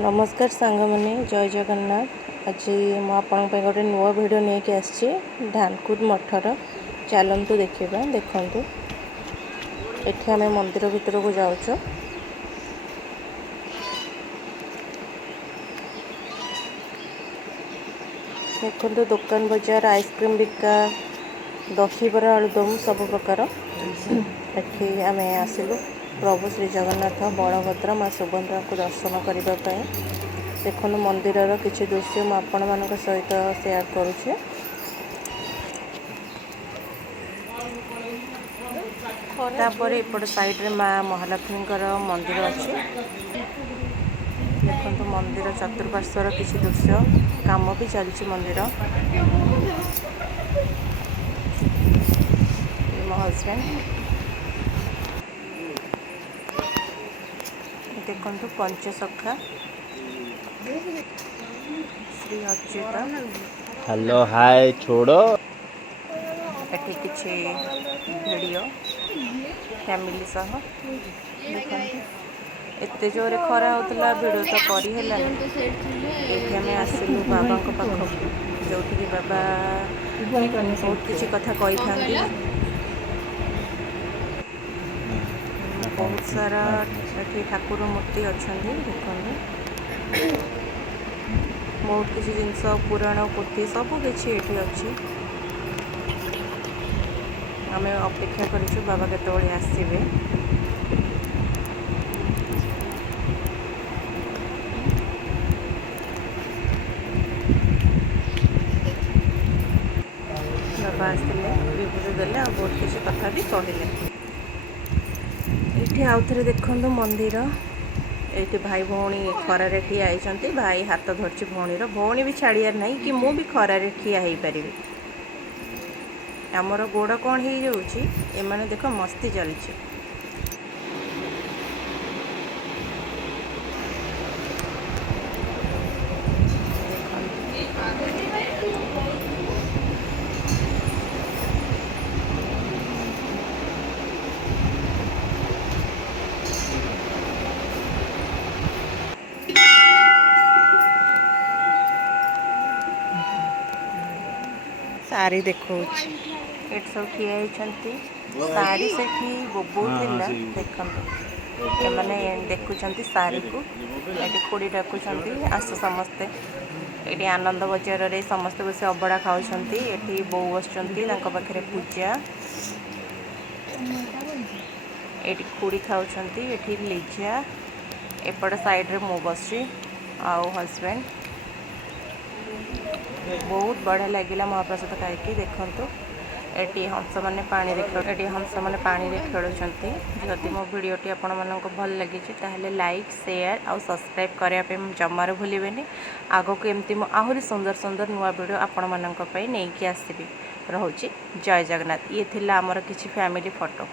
नमस्कार सांग मैंने जय जगन्नाथ। आज मुझे गोटे नुआ भिड नहीं आसी धानकुद मठर चलतु देखा देखु एठी आम मंदिर भितर को जाऊँ। देखु दुकान बजार आइसक्रीम बिका दहीबरा आलुदम सब प्रकार एठी आम आसिलु प्रभु श्री जगन्नाथ बलभद्र माँ सुभद्रा को दर्शन करने। देखो मंदिर किसी दृश्य मुझे आपण मान सहित शेयर करुचे। तापर एपट साइड रे माँ महालक्ष्मी मंदिर अच्छे। देखो मंदिर चतुर्पार्श्वर किसी दृश्य काम भी चलती मंदिर। मो हजबैंड देखु पंचसखा श्री अच्युत हेलो हाय छोड़ो एटी किछि वीडियो फैमिली सह देखते एते जोरे खरा होता वीडियो तो करी हेलानी। ये आम आसिलु बाबा पाखक जो बाबा बहुत किसी कथा कही था। बहुत सारा ये ठाकुर मूर्ति अच्छा देखो बहुत किसी जिनस पुराण पोथी सब किसी ये अच्छी। आम अपेक्षा करूँ बाबा केतबेले आसबे। बाबा आसते विभूति देले और बहुत किसी कथा भी कहले। ये आउ थे देखु मंदिर ये भाई भौणी खरारे ठिया होती। भाई हाथ धरची भौणीर भौणी भी छाड़ियार नहीं कि मु भी खरारे ठिया हो पारि। आमर गोड़ कौन हो जाऊँगी एमाने देख मस्ती चलती। सारी देखो ये सब ठिया होती सारी से बोबूला देखते एमाने देखुं सारी को ये खोड़ी डाकुं आस समस्ते ये आनंद बजार रे समस्ते बस अबड़ा खाऊँ। ये बो बस पाखे पूजा ये खुड़ी खाऊँ। ये लिजा एपट साइड रे मो बस आउ हजबैंड बहुत बढ़िया लगिला महाप्रसाद खाई। देखु ये हंस मैंने पानी हंस मैंने पानी रे खेलुंट। जदि मो भिडटी आपण मानक भल लगी ताहले लाइक शेयर और सब्सक्राइब करने जमार भूलें। आग को एमती आहरी सुंदर सुंदर नुआ वीडियो आपण मानक नहीं आसबि। रोचे जय जगन्नाथ। ये थिला आमर किछि फैमिली फोटो।